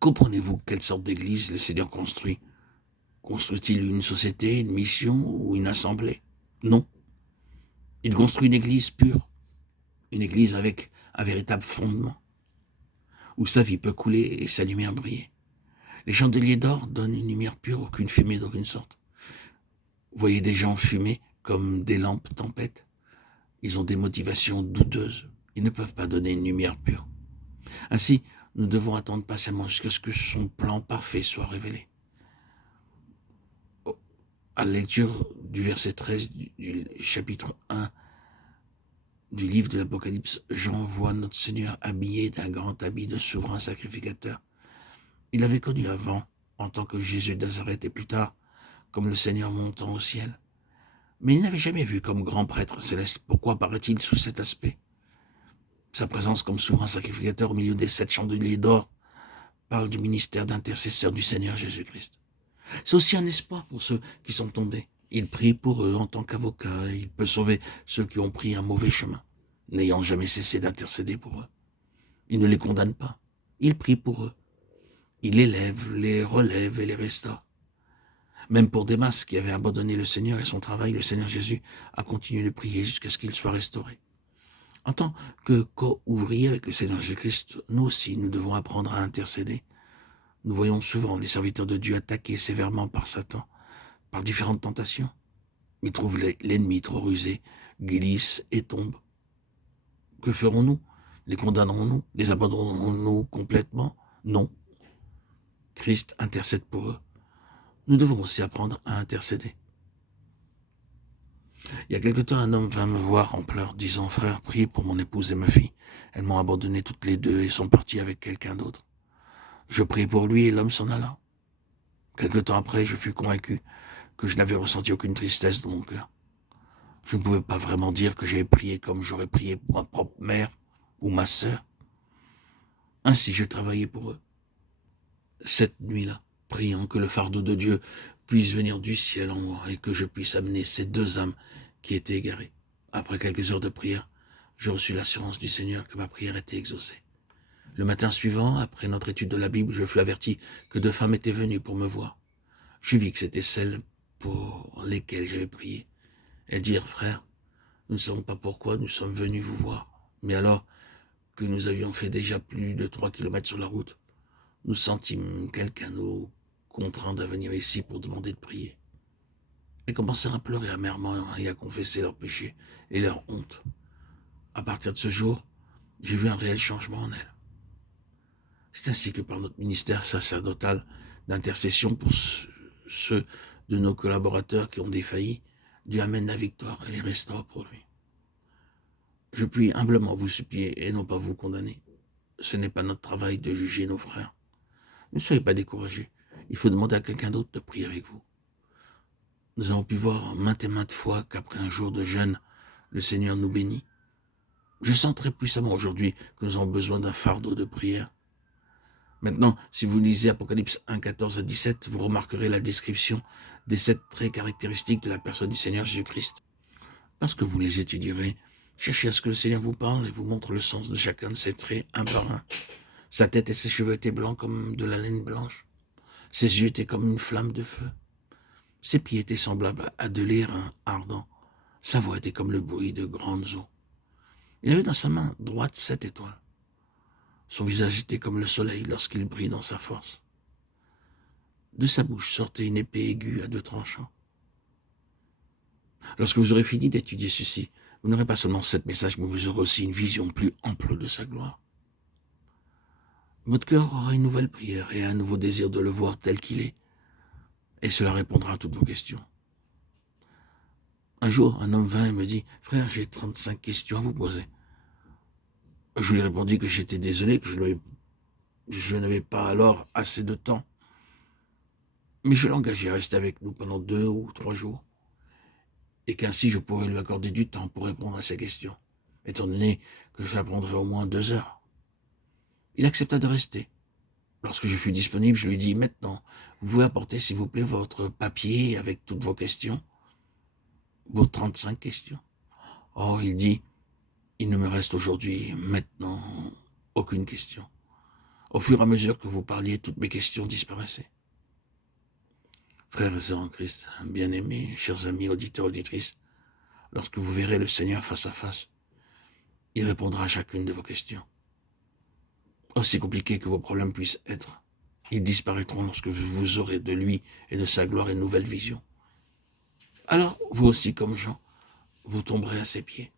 Comprenez-vous quelle sorte d'église le Seigneur construit? Construit-il une société, une mission ou une assemblée? Non. Il construit une église pure, une église avec un véritable fondement, où sa vie peut couler et sa lumière briller. Les chandeliers d'or donnent une lumière pure, aucune fumée d'aucune sorte. Vous voyez des gens fumer comme des lampes tempêtes. Ils ont des motivations douteuses. Ils ne peuvent pas donner une lumière pure. Ainsi, nous devons attendre patiemment jusqu'à ce que son plan parfait soit révélé. À la lecture du verset 13 du chapitre 1 du livre de l'Apocalypse, Jean voit notre Seigneur habillé d'un grand habit de souverain sacrificateur. Il l'avait connu avant, en tant que Jésus de Nazareth, et plus tard, comme le Seigneur montant au ciel. Mais il n'avait jamais vu comme grand prêtre céleste. Pourquoi apparaît-il sous cet aspect? Sa présence comme souverain sacrificateur au milieu des 7 chandeliers d'or parle du ministère d'intercesseur du Seigneur Jésus-Christ. C'est aussi un espoir pour ceux qui sont tombés. Il prie pour eux en tant qu'avocat. Il peut sauver ceux qui ont pris un mauvais chemin, n'ayant jamais cessé d'intercéder pour eux. Il ne les condamne pas. Il prie pour eux. Il élève, les relève et les restaure. Même pour Démas, qui avait abandonné le Seigneur et son travail, le Seigneur Jésus a continué de prier jusqu'à ce qu'il soit restauré. En tant que co-ouvriers avec le Seigneur Jésus-Christ, nous aussi, nous devons apprendre à intercéder. Nous voyons souvent les serviteurs de Dieu attaqués sévèrement par Satan, par différentes tentations. Ils trouvent l'ennemi trop rusé, glissent et tombent. Que ferons-nous? Les condamnerons-nous? Les abandonnerons-nous complètement? Non. Christ intercède pour eux. Nous devons aussi apprendre à intercéder. Il y a quelque temps, un homme vint me voir en pleurs, disant « Frère, priez pour mon épouse et ma fille. Elles m'ont abandonné toutes les deux et sont parties avec quelqu'un d'autre. » Je priai pour lui et l'homme s'en alla. Quelque temps après, je fus convaincu que je n'avais ressenti aucune tristesse dans mon cœur. Je ne pouvais pas vraiment dire que j'avais prié comme j'aurais prié pour ma propre mère ou ma sœur. Ainsi, je travaillais pour eux. Cette nuit-là, priant que le fardeau de Dieu puisse venir du ciel en moi et que je puisse amener ces deux âmes qui étaient égarées. Après quelques heures de prière, je reçus l'assurance du Seigneur que ma prière était exaucée. Le matin suivant, après notre étude de la Bible, je fus averti que 2 femmes étaient venues pour me voir. Je vis que c'était celles pour lesquelles j'avais prié. Elles dirent « Frère, nous ne savons pas pourquoi nous sommes venus vous voir, mais alors que nous avions fait déjà plus de 3 kilomètres sur la route, nous sentîmes quelqu'un nous contraindre à venir ici pour demander de prier. » Elles commencèrent à pleurer amèrement et à confesser leurs péchés et leur honte. À partir de ce jour, j'ai vu un réel changement en elles. C'est ainsi que par notre ministère sacerdotal d'intercession pour ceux de nos collaborateurs qui ont défailli, Dieu amène la victoire et les restaure pour lui. Je puis humblement vous supplier et non pas vous condamner. Ce n'est pas notre travail de juger nos frères. Ne soyez pas découragés. Il faut demander à quelqu'un d'autre de prier avec vous. Nous avons pu voir maintes et maintes fois qu'après un jour de jeûne, le Seigneur nous bénit. Je sens très puissamment aujourd'hui que nous avons besoin d'un fardeau de prière. Maintenant, si vous lisez Apocalypse 1, 14 à 17, vous remarquerez la description des 7 traits caractéristiques de la personne du Seigneur Jésus-Christ. Lorsque vous les étudierez, cherchez à ce que le Seigneur vous parle et vous montre le sens de chacun de ces traits un par un. Sa tête et ses cheveux étaient blancs comme de la laine blanche. Ses yeux étaient comme une flamme de feu. Ses pieds étaient semblables à de l'airain ardent. Sa voix était comme le bruit de grandes eaux. Il avait dans sa main droite 7 étoiles. Son visage était comme le soleil lorsqu'il brille dans sa force. De sa bouche sortait une épée aiguë à 2 tranchants. Lorsque vous aurez fini d'étudier ceci, vous n'aurez pas seulement 7 messages, mais vous aurez aussi une vision plus ample de sa gloire. Votre cœur aura une nouvelle prière et un nouveau désir de le voir tel qu'il est, et cela répondra à toutes vos questions. Un jour, un homme vint et me dit « Frère, j'ai 35 questions à vous poser. » Je lui répondis que j'étais désolé, que je n'avais pas alors assez de temps. Mais je l'engageais à rester avec nous pendant 2 ou 3 jours, et qu'ainsi je pourrais lui accorder du temps pour répondre à ses questions, étant donné que ça prendrait au moins 2 heures. Il accepta de rester. Lorsque je fus disponible, je lui dis « Maintenant, vous pouvez apporter, s'il vous plaît, votre papier avec toutes vos questions, vos 35 questions. » Oh, il dit « Il ne me reste aujourd'hui, maintenant, aucune question. » Au fur et à mesure que vous parliez, toutes mes questions disparaissaient. Frères et sœurs en Christ, bien-aimés, chers amis, auditeurs, auditrices, lorsque vous verrez le Seigneur face à face, il répondra à chacune de vos questions. Aussi compliqués que vos problèmes puissent être, ils disparaîtront lorsque vous aurez de lui et de sa gloire une nouvelle vision. Alors, vous aussi, comme Jean, vous tomberez à ses pieds.